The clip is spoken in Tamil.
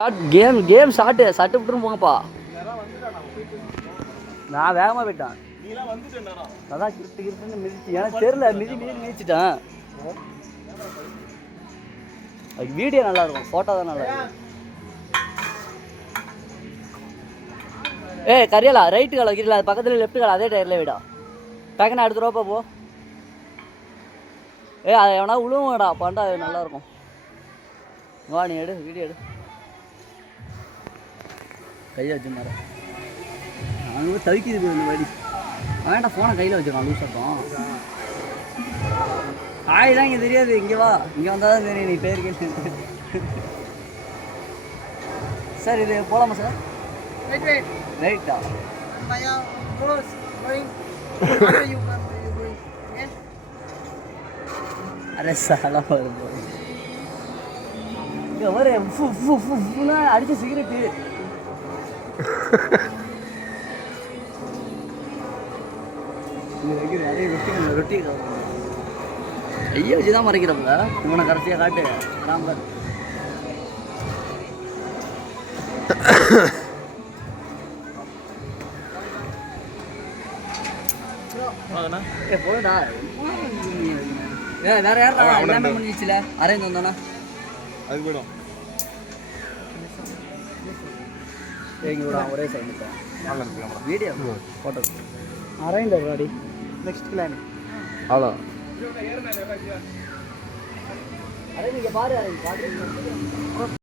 கேம் ஸ்டார்ட் விட்டுரும் போங்கப்பா. நான் வேகமாக போயிட்டேன். அதான் கிருட்டுன்னு மிதிச்சு எனக்கு தெரியல மிதிச்சிட்டேன். வீடியோ நல்லா இருக்கும், ஃபோட்டோ தான் நல்லா இருக்கும். ஏய் கரியலா ரைட்டு கால வைக்கிறீங்களா, அது பக்கத்தில் லெஃப்ட் கால அதே டயரில் விடா. டக்குன்னு அடுத்த ரோப்பா போ. அதை எவனா உழுவுடா பாண்டா, அது நல்லாயிருக்கும். வா நீ எடு, வீடியோ எடு. கையை வச்சு மாற அங்கே போய் தவிக்கிது இந்த மாதிரி. வேண்டாம் ஃபோனை கையில் வச்சுருக்கான் லூஸ் இருக்கும். ஆய் தான் இங்கே தெரியாது, இங்கே வா, இங்கே வந்தால் தான் தெரியும் நீ பேருக்கேன்னு. சார் இது போகலாமா சார்? ரைட்டா அரே சாலா வரும் இங்கே வர அடிச்ச சிகரெட்டு. ரொட்டி ஐயா வச்சுதான் மறைக்கிறப்ப இவனை கடைசியாக காட்டு ராம்பர். போடா வேற யாரா எல்லாமே முடிஞ்சிச்சுல அரேஞ்ச் வந்தோன்னா அது போயிடும். ஒரே சைடு வீடியோ ஃபோட்டோ அரேஞ்ச் ஆடி நெக்ஸ்ட் பிளான் அவ்வளோ அரேஞ்ச் பாரு அரேஞ்ச்